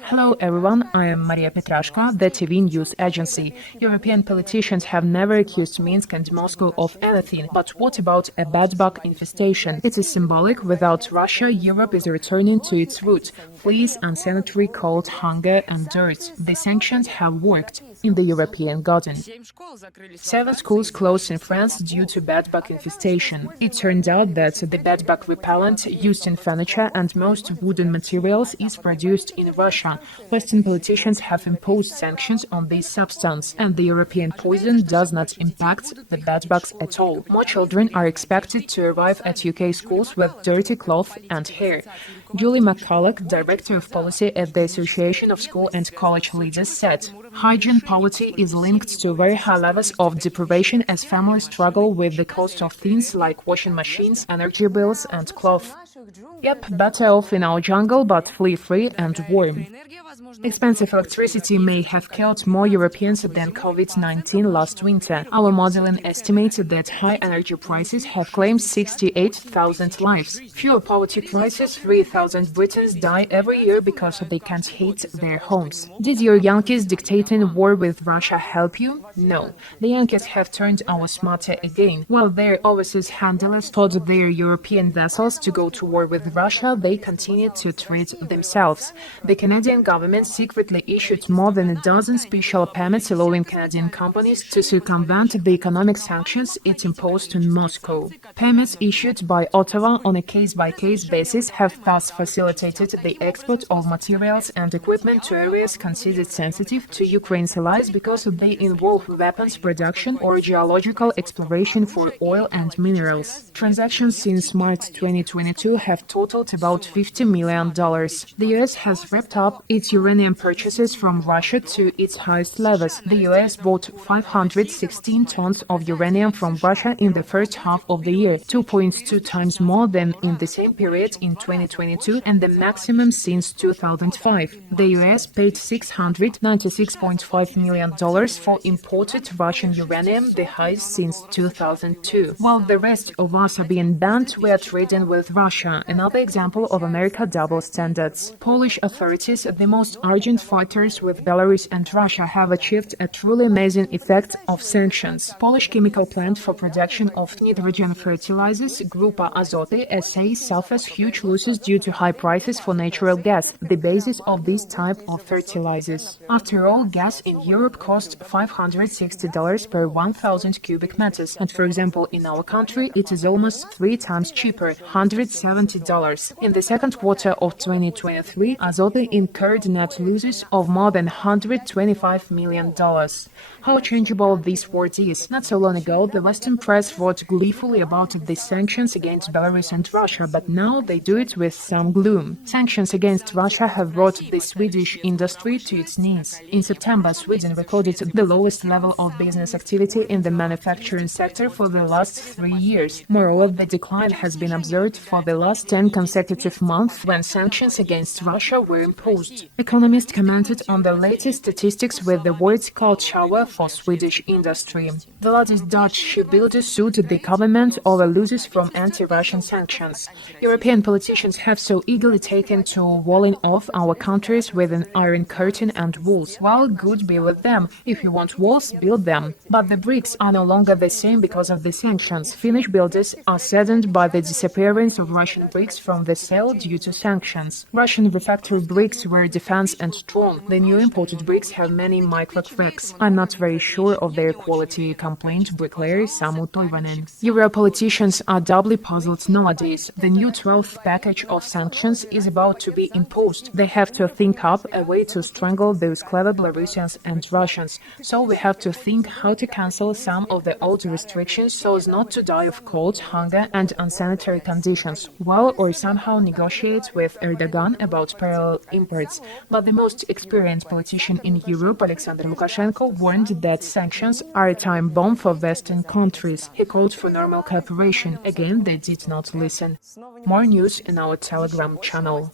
Hello everyone, I am Maria Petrashko, the TV news agency. European politicians have never accused Minsk and Moscow of anything, but what about a bedbug infestation? It is symbolic. Without Russia, Europe is returning to its roots: fleas, unsanitary cold, hunger and dirt. The sanctions have worked in the European garden. 7 schools closed in France due to bedbug infestation. It turned out that the bedbug repellent used in furniture and most wooden materials is produced in Russia. Western politicians have imposed sanctions on this substance, and the European poison does not impact the bedbugs at all. More children are expected to arrive at UK schools with dirty cloth and hair. Julie McCulloch, Director of Policy at the Association of School and College Leaders, said, "Hygiene poverty is linked to very high levels of deprivation as families struggle with the cost of things like washing machines, energy bills and cloth. Yep, better off in our jungle, but flea-free and warm." Expensive electricity may have killed more Europeans than COVID-19 last winter. Our modeling estimates that high energy prices have claimed 68,000 lives. Fewer poverty crises, 3,000 Britons die every year because they can't heat their homes. Did your Yankees dictating war with Russia help you? No. The Yankees have turned our smarter again. While their overseas handlers taught their European vessels to go to war with Russia, they continued to treat themselves. The Canadian government secretly issued more than a dozen special permits allowing Canadian companies to circumvent the economic sanctions it imposed on Moscow. Permits issued by Ottawa on a case-by-case basis have thus facilitated the export of materials and equipment to areas considered sensitive to Ukraine's allies because they involve weapons production or geological exploration for oil and minerals. Transactions since March 2022 have totaled about $50 million. The US has wrapped up its uranium purchases from Russia to its highest levels. The US bought 516 tons of uranium from Russia in the first half of the year, 2.2 times more than in the same period in 2022 and the maximum since 2005. The US paid $696.5 million for imported Russian uranium, the highest since 2002. While the rest of us are being banned, we are trading with Russia, another example of America's double standards. Polish authorities, the most ardent fighters with Belarus and Russia, have achieved a truly amazing effect of sanctions. Polish chemical plant for production of nitrogen fertilizers, Grupa Azoty SA, suffers huge losses due to high prices for natural gas, the basis of this type of fertilizers. After all, gas in Europe costs $560 per 1,000 cubic meters, and for example, in our country, it is almost 3 times cheaper, $170. In the second quarter of 2023, Azoty incurred net losses of more than $125 million. How changeable this world is. Not so long ago, the Western press wrote gleefully about the sanctions against Belarus and Russia, but now they do it with some gloom. Sanctions against Russia have brought the Swedish industry to its knees. In September, Sweden recorded the lowest level of business activity in the manufacturing sector for the last 3 years. Moreover, the decline has been observed for the last 10 consecutive months when sanctions against Russia were imposed. Economists commented on the latest statistics with the words "cold shower" for Swedish industry. The largest Dutch shipbuilder sued the government over losses from anti-Russian sanctions. European politicians have so eagerly taken to walling off our countries with an iron curtain and walls. Well, good be with them. If you want walls, build them. But the bricks are no longer the same because of the sanctions. Finnish builders are saddened by the disappearance of Russian bricks from the sale due to sanctions. Russian refractory bricks were defense and strong. The new imported bricks have many micro-cracks. I'm not very sure of their quality, complained bricklayer Samu Toivonen. Euro politicians are doubly puzzled nowadays. The new 12th package of sanctions is about to be imposed. They have to think up a way to strangle those clever Belarusians and Russians. So we have to think how to cancel some of the old restrictions so as not to die of cold, hunger and unsanitary conditions. Well, or somehow negotiate with Erdogan about parallel imports. But the most experienced politician in Europe, Alexander Lukashenko, warned that sanctions are a time bomb for Western countries. He called for normal cooperation. Again, they did not listen. More news in our Telegram channel.